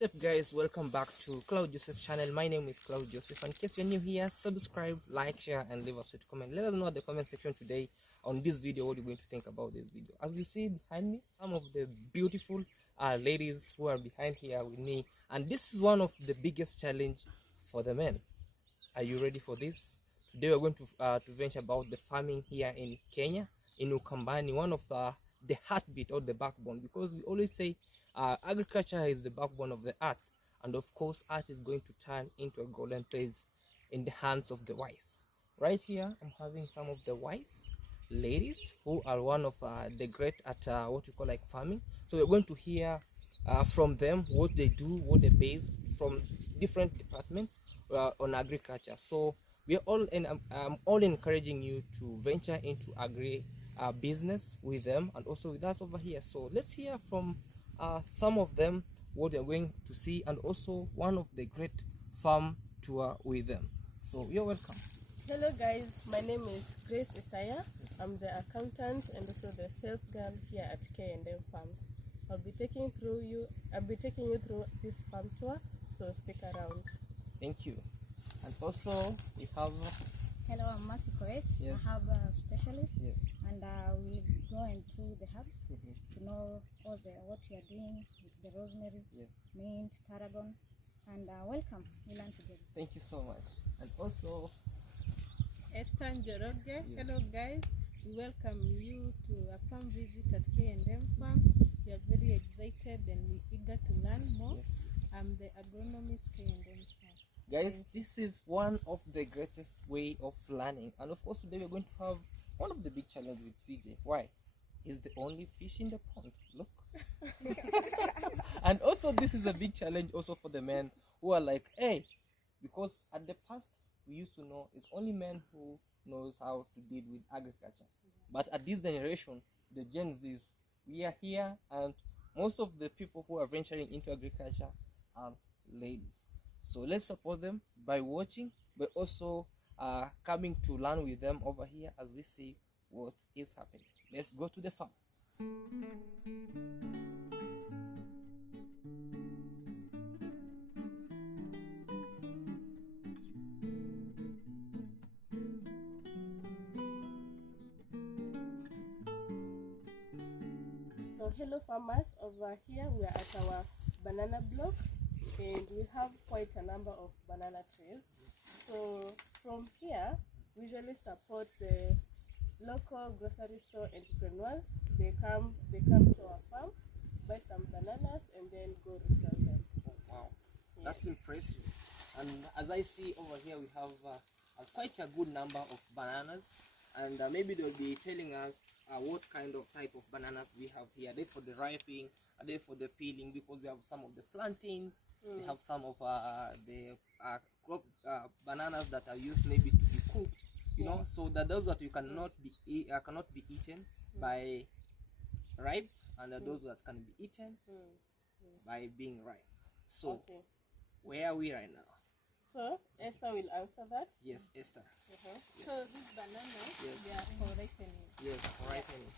What's up guys, welcome back to Claude Joseph channel. My name is Claude Joseph. In case you're new here, subscribe, like, share and leave us a comment. Let us know in the comment section today on this video what you're going to think about this video. As you see behind me, some of the beautiful ladies who are behind here with me, and this is one of the biggest challenge for the men. Are you ready for this? Today we're going to venture about the farming here in Kenya, in Ukambani, one of the heartbeat or the backbone, because we always say agriculture is the backbone of the earth, and of course earth is going to turn into a golden place in the hands of the wise. Right here I'm having some of the wise ladies who are one of the great at what we call like farming. So we're going to hear from them what they do, what they base from different departments on agriculture. So we are all, and I'm all encouraging you to venture into agri business with them and also with us over here. So let's hear from some of them what they're going to see, and also one of the great farm tour with them. So you're welcome. Hello guys, my name is Grace Isaiah. I'm the accountant and also the sales girl here at K&M Farms. I'll be taking you through this farm tour, so stick around. Thank you. And also we have Hello, I'm Mercy Koech. Yes. I have a specialist, yes. and we'll go and through the herbs to know all what you are doing with the rosemary, Yes. mint, tarragon, and welcome. We learn together. Thank you so much. And also Esther Njoroge. Yes. Hello guys, we welcome you to a farm visit at K&M Farms. We are very excited and we eager to learn more. yes. I'm the agronomist K&M Farm. Guys, this is one of the greatest way of learning, and of course today we're going to have one of the big challenges with CJ. Why? He's the only fish in the pond. Look. And also this is a big challenge also for the men who are like, hey, because at the past we used to know it's only men who knows how to deal with agriculture, but at this generation, the Gen Zs, we are here, and most of the people who are venturing into agriculture are ladies. So let's support them by watching, but also coming to learn with them over here as we see what is happening. Let's go to the farm. So hello farmers, over here we are at our banana block and we have quite a number of banana trees. So from here we usually support the local grocery store entrepreneurs. They come to our farm, buy some bananas and then go resell them. Oh, wow, that's impressive. And as I see over here, we have quite a good number of bananas, and maybe they'll be telling us what kind of type of bananas we have here. Are they for the ripening? Are they for the peeling? Because we have some of the plantains, we have some of the crop bananas that are used maybe to be cooked, you know, so that those that you cannot be eaten by ripe, and those that can be eaten by being ripe. So Okay. where are we right now? So Esther will answer that. Yes, Esther. Yes. So these bananas, Yes. they are for ripening. Yes, for ripening.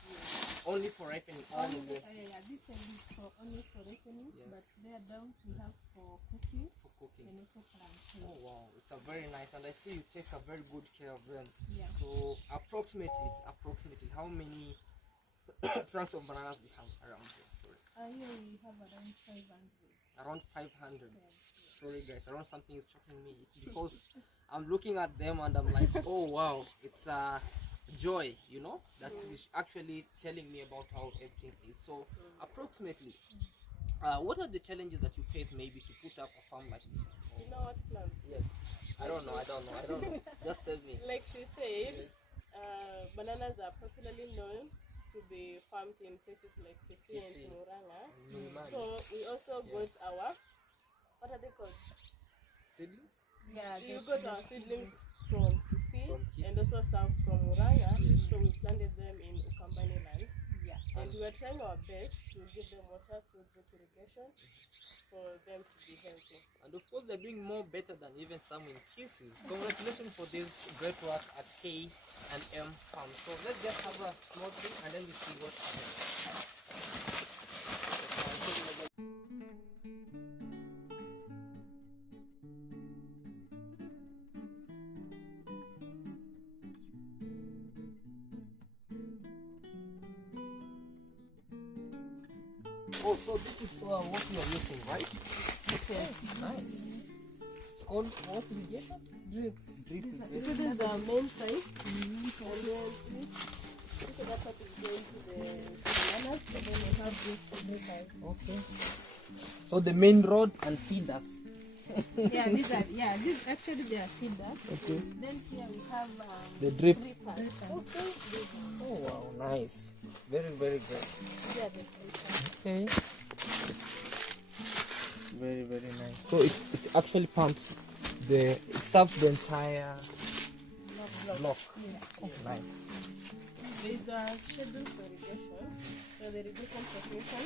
Only for ripening. All of them This one is for only for ripening, Yes. but there down we have for cooking for cooking. and also planting. Oh wow, it's a very nice, and I see you take a very good care of them. Yeah. So approximately, how many trunks of bananas do you have around here? Sorry, Here we have around 500. around 500. Yeah. Sorry guys, around something is shocking me. It's because I'm looking at them and I'm like, oh wow, it's a joy, you know, that is actually telling me about how everything is. So approximately, what are the challenges that you face maybe to put up a farm like this? You know what, Claude? Yes, I don't know. Just tell me. Like she said, Yes. bananas are popularly known to be farmed in places like Kisii and Kisii. Murang'a. Mlimani. So we also got our, what are they called? Seedlings? Yeah, You got our seedlings from Kisii From Kisii. and also some from Murang'a. Yes. So we planted them in Ukambani land. Yeah. And we were trying our best to give them water through drip irrigation for them to be healthy. And of course, they're doing more better than even some in Kisii. Congratulations for this great work at K&M Farm. So let's just have a small drink and then we see what happens. Oh, so this is what you are using, right? Okay, nice. It's called what irrigation? Drip. Drip So irrigation. this is the main pipe, and then so that part is going to the bananas, and then we have this other side. Okay. So the main road and feeders. Yeah, these actually they are feeders. Okay. Then here we have The drip. drippers. Okay. Oh wow, nice. Very very good. Yeah, the drippers. Okay. Very very nice. So it actually pumps it serves the entire block. Yeah. Oh, nice. There is a schedule for irrigation. So the irrigation technician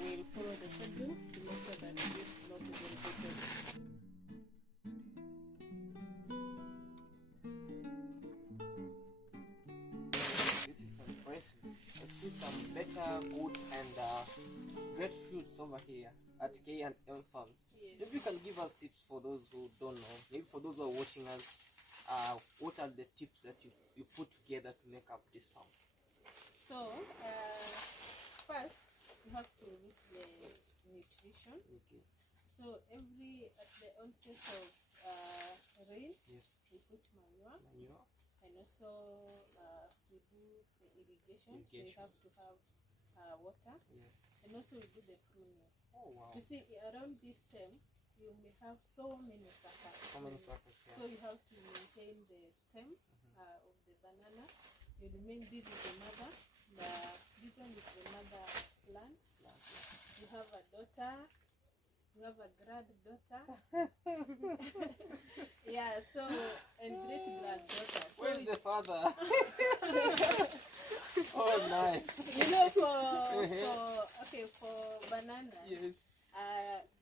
will follow the schedule to make sure that this block is irrigated. This is impressive. I see some better wood and great fruits over here at K and M Farms. Yes. Maybe you can give us tips for those who don't know. Maybe for those who are watching us, what are the tips that you put together to make up this farm? So first you have to look the nutrition. Okay. So at the onset of rain, Yes. we put manure, Manure. and also we do the irrigation. So you Irrigation. have to have water, Yes. and also we do the pruning. Oh wow. You see, around this stem, you may have so many suckers. So many suckers here. So you have to maintain the stem of the banana. You remain this is the mother. This one is the mother plant. You have a daughter. You have a granddaughter. Yeah. So and great granddaughter. So Where's the father? Oh nice. you know for banana, Yes.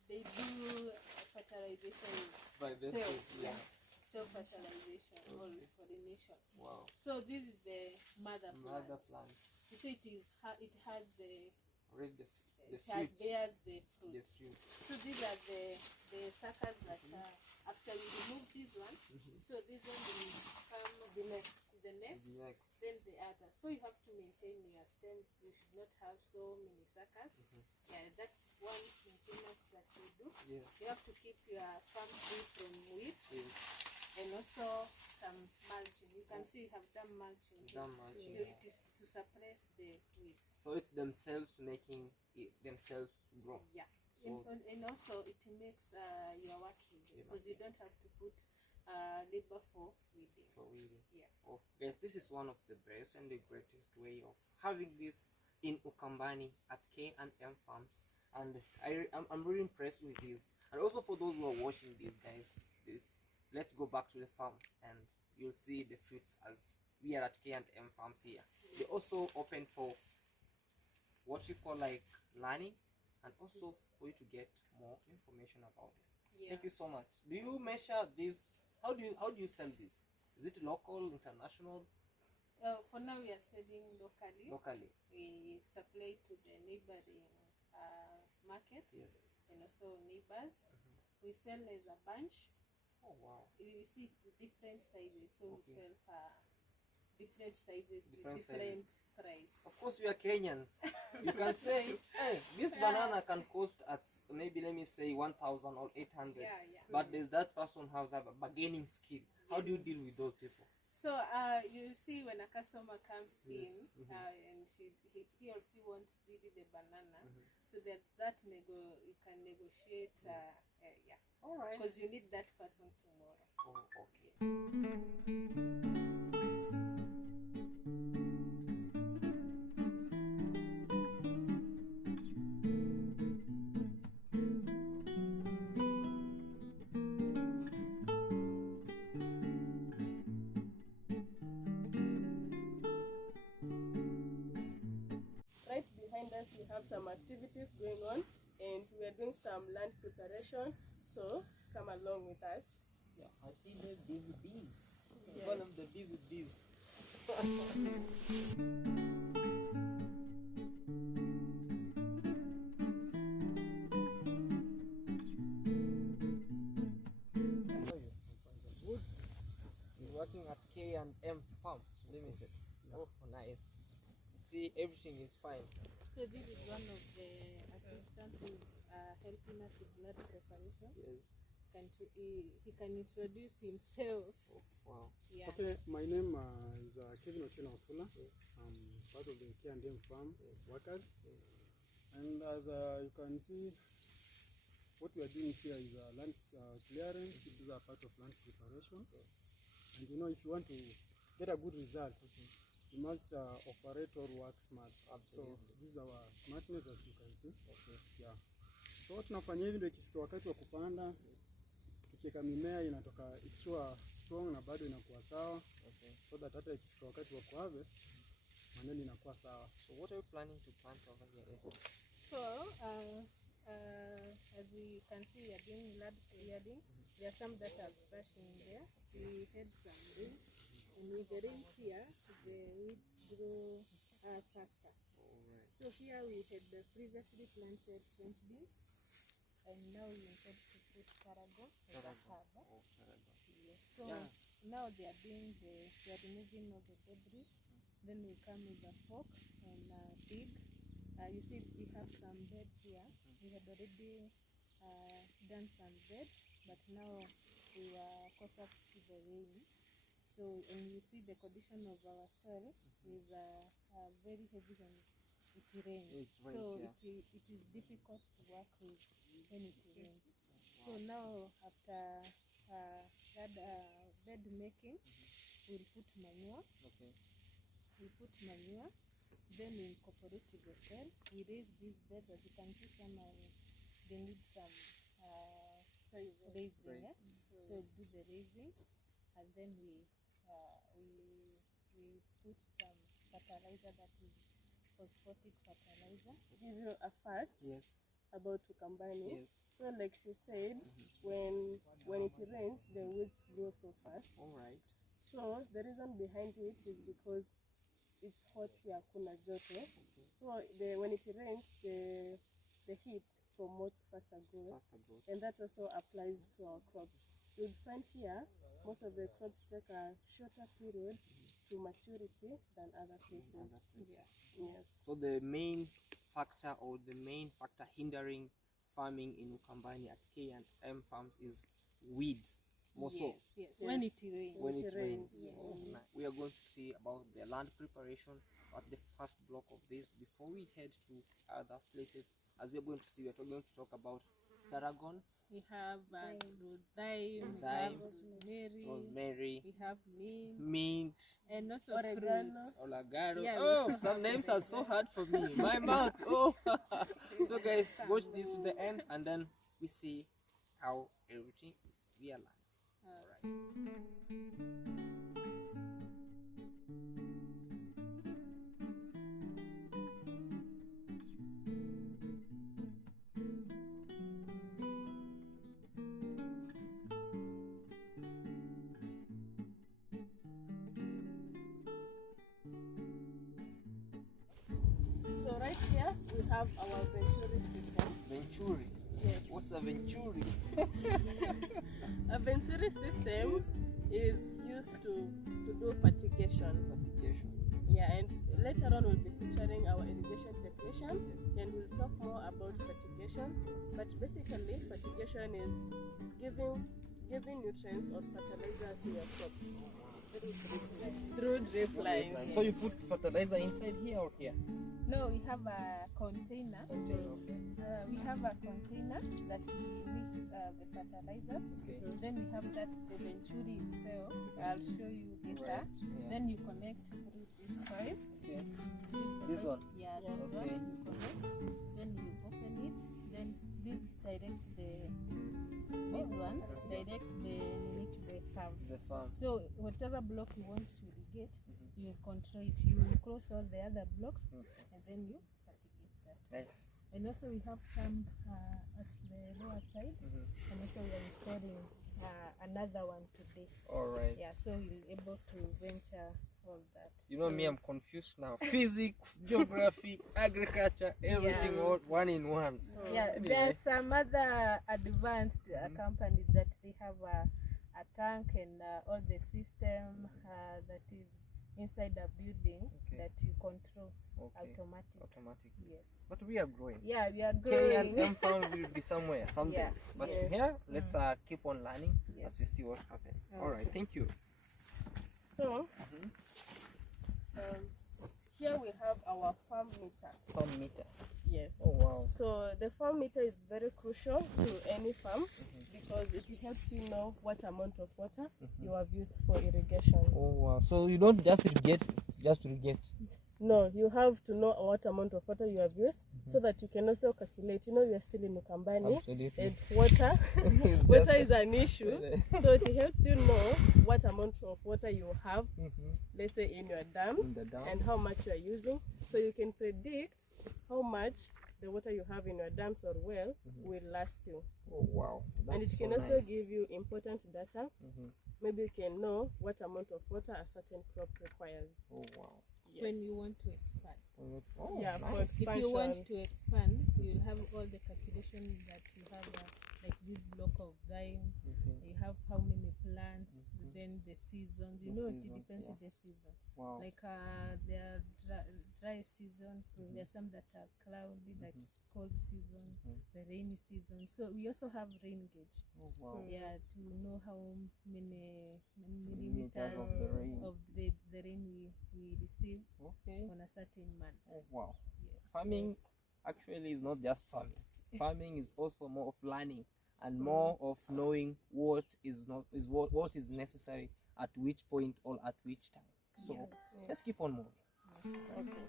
they do fertilization. By the Self, fruit, yeah. Self-fertilization or pollination. Wow. So this is the mother plant. Mother plant. You see, it has the Read the it has fruit. bears the fruit. The fruit. So these are the suckers that after we remove this one, so this one will come the next, Next. then the other. So you have to maintain your stem. You should not have so many suckers. Yeah, that's one maintenance that you do. Yes. You have to keep your farm free from weeds. Yes. And also some mulching. You can see you have done mulching. Done mulching, It yeah. is to suppress the weeds. So it's themselves making it themselves grow. Yeah. So And also it makes your work easy Yeah. because you don't have to put labor for weeding. for weeding. Yeah. Oh, yes, this is one of the best and the greatest way of having this in Ukambani at K and M Farms, and I'm really impressed with this. And also for those who are watching this, guys, let's go back to the farm and you'll see the fruits as we are at K and M Farms here. They also open for what we call like learning and also for you to get more information about this. Yeah. Thank you so much. Do you measure this? How do you sell this? Is it local, international? For now we are selling locally. Locally. We supply to the neighboring markets Yes. and also neighbors. We sell as a bunch. Oh wow. You see the different sizes, so Okay. we sell different sizes Different with different sizes. price. Of course we are Kenyans. You can say, hey, this banana can cost at maybe let me say 1,000 or 800. Yeah, yeah. But there's that person who has a bargaining skill. How do you deal with those people? So you see when a customer comes Yes. in and he also wants really the banana, Mhm. so that you can negotiate. Yeah, All right. because you need that person tomorrow. Oh, okay. Right behind us, we have some activities going on, and we are doing some land preparation. So come along with us. Yeah, I see the busy bees. Yes. One of the busy bees. Good. You're working at K and M Farms Limited. Oh, nice. See, everything is fine. So this is one of the assistants who's helping us with blood preparation. Yes. He can introduce himself. Oh, wow. Yeah. Okay, my name is Kevin Ochino Ofula. Yes. I'm part of the K&M farm Yes. workers. Yes. And as you can see, what we are doing here is land clearance. This is a part of land preparation. Yes. And you know, if you want to get a good result, you must operate or work smart. Absolutely. So this is our smartness, as you can see. Okay. Yeah. So tunafanya hivi ndio ikifika wakati wa kupanda, tukiweka mimea inatoka ikiwa strong na bado inakuwa sawa. Okay. So that hata ikifika wakati wa kuharvest, maneno inakuwa sawa. So what are you planning to plant over here, Esther? So as we can see, we are doing land clearing. There are some that are brushing there. We had some rain, and with the rain here, the weeds grow faster. Alright. So here we had previously planted French beans, and now we intend to put tarragon as a herb. Oh, terrible. Yes. So Yeah. now they are removing all the debris. Then we come with a fork and dig. You see, we have some beds here. We had already done some beds, but now we were caught up to the rain. So, and you see the condition of our soil is very heavy when it rains. It's rains, So yeah. it is difficult to work with when it rains. So now after that bed making, we'll put manure. Okay. We put manure, then we incorporate to the soil. We raise these beds. As you can see, some they need some raising. Yeah? So do the raising, and then we put some fertilizer, that is phosphatic fertilizer. Give you a fact Yes. about Ukambani. Yes. So like she said, when it rains, the weeds grow so fast. Alright. So the reason behind it is because it's hot here, kuna joto. So when it rains, the heat promotes faster growth, Faster growth. and that also applies to our crops. You'll find here most of the crops take a shorter period to maturity than other places. Other places. Yes. So the main factor hindering farming in Ukambani at K&M farms is weeds. More so. Yes, yes. When it rains. When it it rains. rains, yes. Oh, nice. We are going to see about the land preparation at the first block of this before we head to other places. As we are going to see, we are going to talk about tarragon, We have thyme, we have Thyme, rosemary, rosemary, we have mint, mint, and also Oregano. oregano. Yeah, Oh, we- some names are so hard for me. My mouth. Oh. So guys, watch this to the end, and then we see how everything is realized. fruit. So right here we have our Venturi system. Venturi. Yes. What's a Venturi? A Venturi system is used to do fertigation. Fertigation. Yeah, and later on we'll be featuring our irrigation technician, Yes. and we'll talk more about fertigation. But basically, fertigation is giving nutrients or fertilizer to your crops through drip lines. So you put fertilizer inside here or here? No, we have a container. Okay. We have a container that we mix the fertilizers. Okay. Then we have the venturi itself. I'll show you later. Right. Yeah. Then you connect through this pipe. Okay. This one? Yeah, Yeah. this one Okay. you connect. Then you open it. Then this direct this one direct the farm. The farm. So whatever block you want to irrigate, Mhm. you control it. You cross all the other blocks, Okay. and then you fertigate that. Nice. And also we have some at the lower side, Mhm. and also we are installing another one today. All right. Yeah, so we'll be able to venture all that. You know me, I'm confused now. Physics, geography, agriculture, everything Yeah. all one in one. Yeah, Anyway. there's some other advanced companies that they have a tank and all the system that is inside a building Okay. that you control Okay. automatic. Yes. But we are growing. Yeah, we are Kenyan growing. farm will be somewhere someday. Yeah. But Yes. here, let's keep on learning Yes. as we see what happens. Okay. All right, thank you. So Mhm. here we have our farm meter. Farm meter. Yes. Oh wow. So the farm meter is very crucial to any farm because it helps you know what amount of water you have used for irrigation. Oh wow. So you don't just irrigate, just irrigate. No, you have to know what amount of water you have used so that you can also calculate. You know, we are still in Ukambani Absolutely. and water It's water just- is an issue. So it helps you know what amount of water you have, Mhm. let's say in your dams, In the dams. and how much you are using. So you can predict how much the water you have in your dams or well will last you. Oh wow. And it That's can so also nice. give you important data. Maybe you can know what amount of water a certain crop requires. Oh wow. Yes. When you want to expand. Oh, Yeah, nice. for If expansion. you want to expand, you'll have all the calculations that you have, like this block of thyme, you have how many plants, then the seasons. You The know, seasons, it depends yeah. on the season. Wow. Like there are dry season, there are some that are cloudy, like cold season, the rainy season. So we also have rain gauge. Oh wow. Yeah, to know how many Millimeters millimeters of the rain. of the rain we receive Okay. on a certain month. Oh wow. Yes. Farming actually is not just farming. Farming is also more of learning and more of knowing what is what is necessary at which point or at which time. So let's keep on moving. Okay.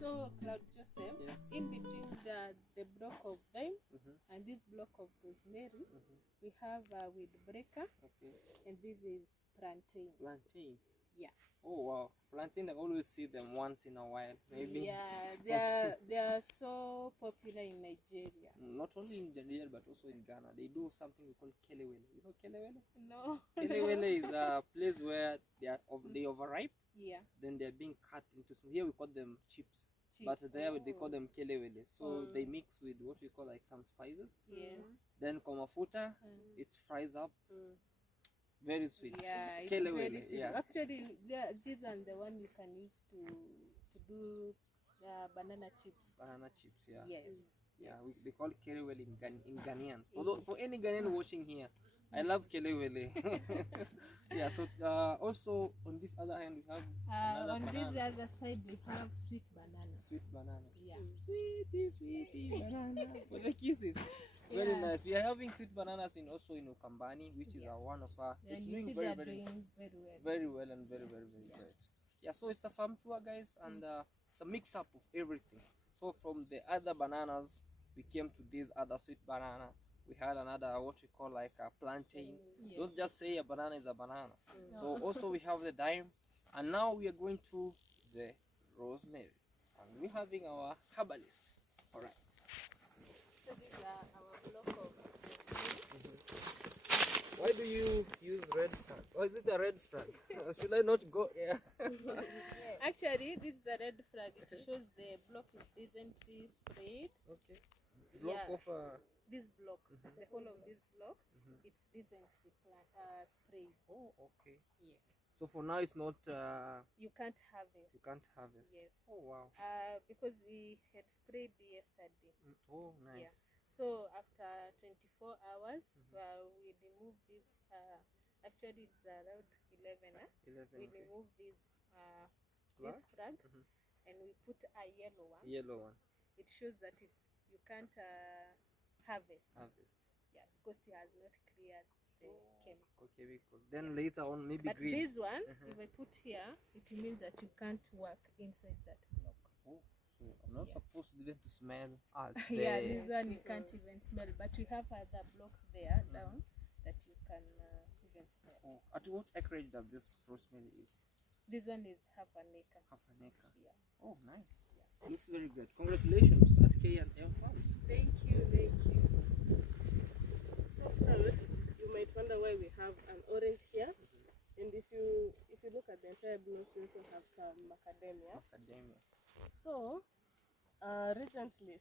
So, Claude Joseph, Yes. in between the block of thyme and this block of rosemary, we have weed breaker, Okay. and this is plantain. Plantain. Yeah. Oh wow. Plantain, I always see them once in a while. Maybe Yeah, they are so popular in Nigeria. not only in Nigeria but also in Ghana. They do something we call kelewele. You know kelewele? No. Kelewele is a place where they overripe, Yeah. then they're being cut into some. Here we call them chips. Chips. But there they call them kelewele. So they mix with what we call like some spices. Yeah. Then komafuta, it fries up. Very sweet. Yeah, it's Kelewele, very sweet. yeah. Actually, these are the one you can use to do banana chips. Banana chips, yeah. Yes. Yeah, they call kelewele in Ghanaian. For any Ghanaian watching here, I love kelewele. Yeah, so also on this other hand we have another On banana. this other side, we have sweet banana. Sweet banana. Yeah. Sweetie banana for the kisses. Very Yeah. nice. We are having sweet bananas in also in Ukambani, which is one of our. And It's you doing see very, they're very, doing very well. very well and very great. Yeah, so it's a farm tour, guys, and it's a mix up of everything. So from the other bananas, we came to this other sweet banana. We had another what we call like a plantain. Yeah. Don't just say a banana is a banana. So also we have the dime, and now we are going to the rosemary, and we're having our herbalist. All right. So these are our block of Why do you use red flag? Or is it a red flag? Should I not go? Yeah. Actually, this is the red flag. It shows the block is recently sprayed. Okay. Block Yeah. of This block, the whole of this block, it's recently sprayed. Oh, okay. Yes. So for now, it's not. You can't harvest. You can't harvest. Yes. Oh wow. Because we had sprayed yesterday. Oh nice. Yeah. So after 24 hours, we remove this. Actually, it's around 11. 11. We Okay. remove this Flag? this flag, and we put a yellow one. Yellow one. It shows that you can't harvest. Harvest. Yeah, because it has not cleared the chemical. Okay, cool. Then later on, maybe But green. this one, if I put here, it means that you can't work inside that block. Oh, So I'm not supposed even to smell Yeah, the this one you can't even smell, but we have other blocks there down that you can even smell. oh, at what acreage does this rosemary is? This one is half an acre. Half an acre. Yeah. Oh, nice. Looks very good. Congratulations at K&M Farms. Thank you, thank you. So Claude, you might wonder why we have an orange here. And if you look at the entire block, we also have some macadamia. Macadamia. So recently,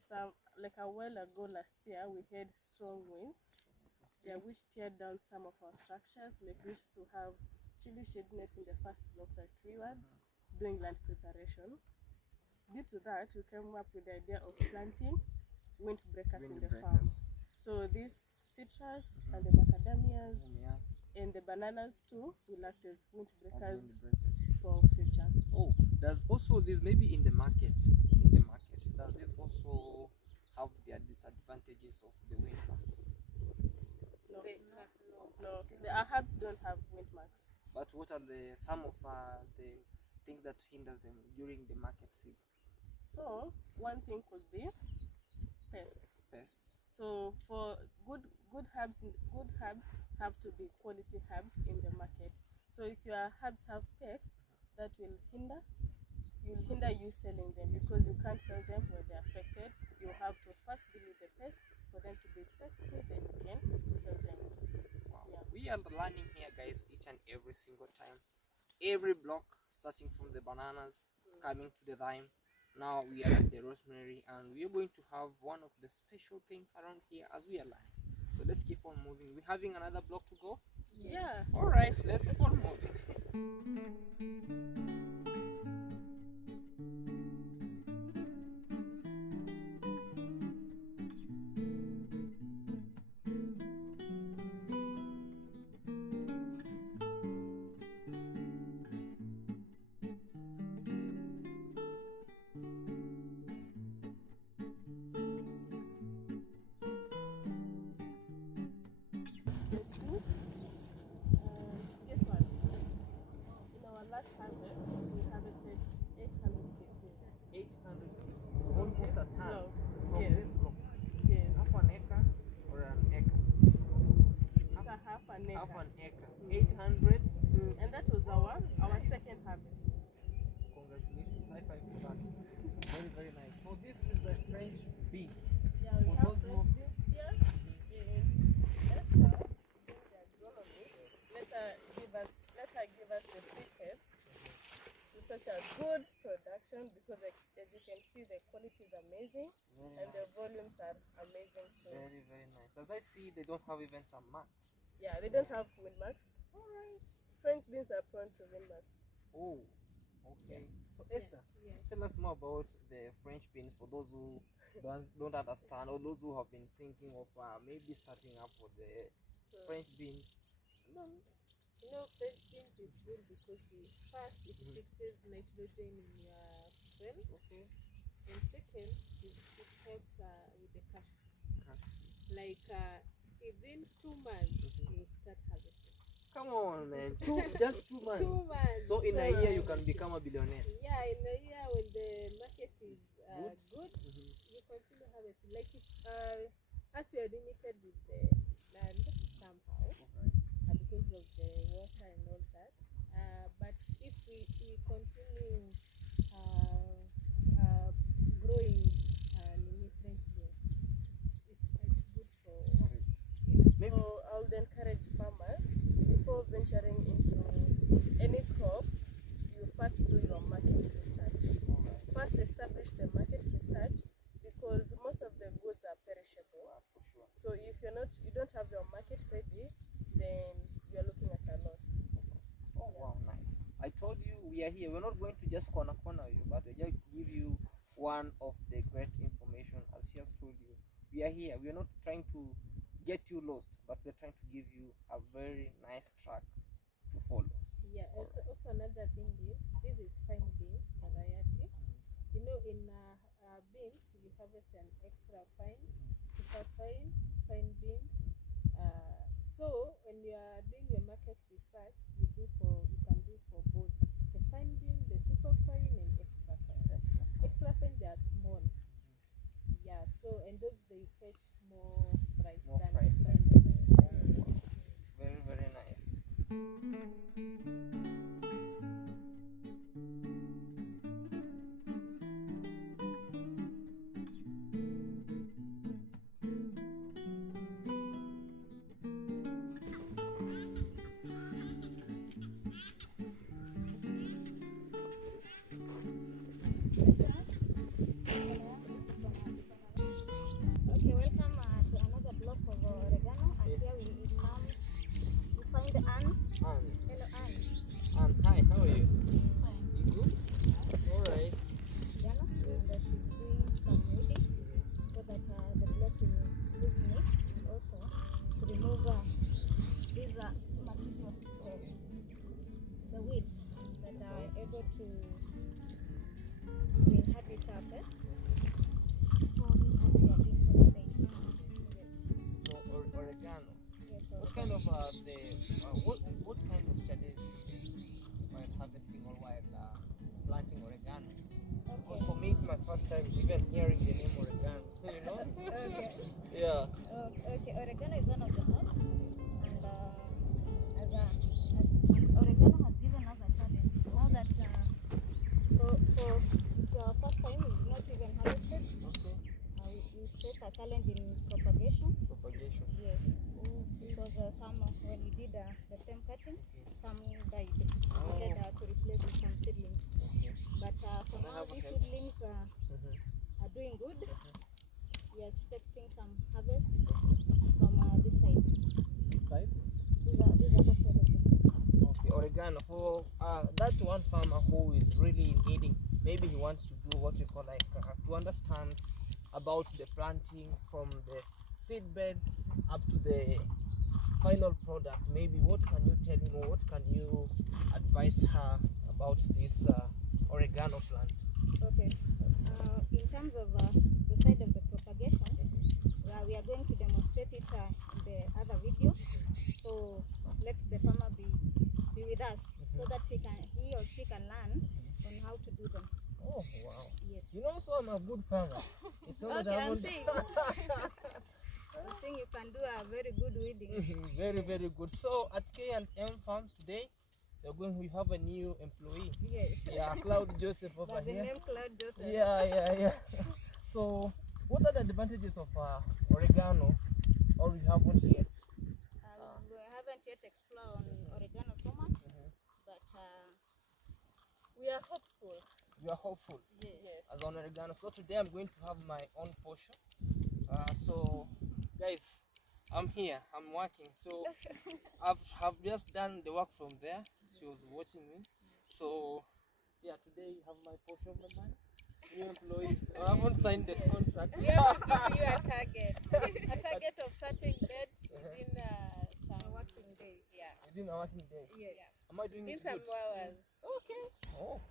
like a while ago last year, we had strong winds, which teared down some of our structures. Like we used to have chili shade nets in the first block that we were doing land preparation. Due to that, we came up with the idea of planting windbreakers in the farm. So these citrus and the macadamias and the bananas too will act as windbreakers for future. Oh, there's also this maybe in the market. Does this also have their disadvantages of the wind marks? No. Our herbs don't have wind marks. But what are some of the things that hinder them during the market season? So one thing could be pests. So for good herbs have to be quality herbs in the market. So if your herbs have pests, that will hinder you selling them, because you can't sell them when they're affected. You have to first deal with the pests for them to be pest-free, then you can sell them. Wow. Yeah. We are learning here, guys, each and every single time. Every block, starting from the bananas, coming to the thyme. Now we are at the rosemary, and we are going to have one of the special things around here as we are learning. So let's keep on moving. We're having another block to go? Yeah. All right, let's keep on moving. Guess what? In our last harvest, we harvested 800 kgs. 800, almost a ton No. from Yes. this block. Yes. Half an acre or an acre? It's a half an acre. Half an acre. 800. And that was our second harvest. Congratulations, high five for that. Very, very nice. So this is the French beans. Yeah, we For have those French who- beans here. And Esther, being the agronomist, let her give us the secret to such a good production, because as you can see, the quality is amazing and the volumes are amazing too. Very, very nice. As I see, they don't have even some marks. Yeah, they don't have wind marks. Alright. French beans are prone to wind marks. Oh, okay. So Esther, tell us more about the French beans for those who don't understand, or those who have been thinking of maybe starting up with the French beans. You know, French beans is good because first it fixes nitrogen in your soil. Okay. And second, it helps with the cash flow. Like within 2 months, you will start harvesting. Come on, man. Just 2 months. 2 months. So in a year, you can become a billionaire. Yeah, in a year when the market is good, you continue harvesting. Like if, as we are limited with the land somehow, because of the water and all that, but if we continue growing French beans, it's good for. So I would encourage farmers, before venturing into any crop, you first do your market research. First establish the market research, because most of the goods are perishable. So if you don't have your market ready, then you're looking at a loss. Oh wow, nice. I told you we are here. We're not going to just corner you, but we just give you one of the great information. As she has told you, we are here. We are not trying to get you lost, but we're trying to give you a very nice track to follow. Yeah, also another thing is, this is fine beans variety. You know, in beans, you harvest an extra fine, super fine, fine beans. So when you are doing your market research, you can do for both the fine bean, the super fine, and extra fine. Extra fine, they are go to the habitat test. So this is what we are doing for today. Yes. So oregano. Yes, What kind of what kind of challenges you face while harvesting or while planting oregano? Because for me it's my first time even hearing the name oregano. You know? Okay. Yeah. Okay. Oregano is one of the herbs, and oregano has given us a challenge. Now that for the first time is not even harvested, Okay. we face a challenge in propagation. Propagation. Yes, Okay. because some when we did the stem cutting, some died. Oh. We needed to replace with some seedlings. Okay. But for Can I now, have a these help? seedlings Mhm. are doing good. We are expecting some harvest from this side. Side? These are the side of the Okay, oregano. For that one farmer who is really needing, maybe he wants to do what we call like to understand about the planting from the seedbed up to the final product. Maybe what can you tell him or what can you advise her about this oregano plant? Okay. In terms of the side of the propagation, we are going to demonstrate it in the other video. So let the farmer be with us so that he or she can learn on how to do them. Oh wow! Yes. You know, so I'm a good farmer. It's not Okay, that I I'm want. saying. I think you can do a very good weeding. Very good. So at K&M Farms today, we have a new employee. Yes. Yeah, Claude Joseph over But the here. name Claude Joseph. Yeah. So what are the advantages of oregano, or we haven't yet? We haven't yet explored on oregano so much, but we are hopeful. We are hopeful Yes. as on oregano. So today I'm going to have my own portion. So guys, I'm here. I'm working. So I've just done the work from there. She was watching me. So yeah, today you have my portion of the money. New employee. I haven't signed the contract. We have to give you a target. A target of certain beds within some Working days. yeah. Within a working day. Yes. Am I doing In it some good? hours. Okay. Oh.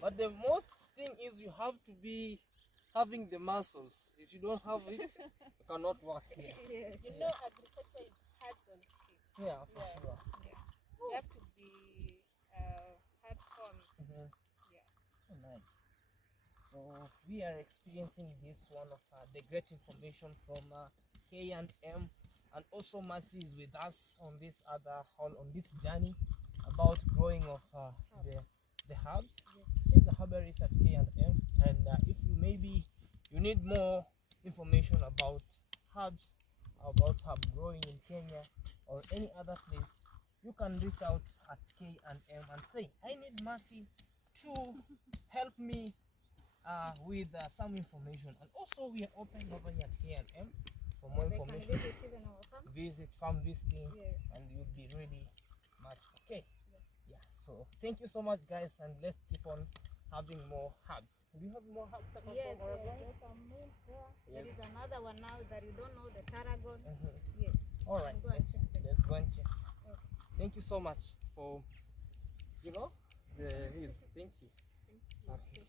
But the most thing is you have to be having the muscles. If you don't have it, you cannot work here. Yes. You know agriculture is hands on skill. Yeah, for Yeah. sure. You have to be hands on. Mhm. Yeah. Oh, nice. So we are experiencing this one of the great information from K&M, and also Mercy is with us on this on this journey about growing of the herbs. She's a herbalist at K&M, and if you maybe you need more information about herbs, about herb growing in Kenya or any other place, you can reach out at K&M and say, I need Mercy to help me with some information. And also we are open over here at K&M for more They can information. visit even our farm. Visit farm visiting, Yes. and you'll be really much okay. Yeah, so thank you so much guys, and let's keep on having more herbs. Do you have more herbs apart Yes, from oregano? there's some milk there. There Yes. is another one now that you don't know, the tarragon. Mhm. Yes. All right, Go and check them. let's go and check. Okay. Thank you so much for the thank you. Okay.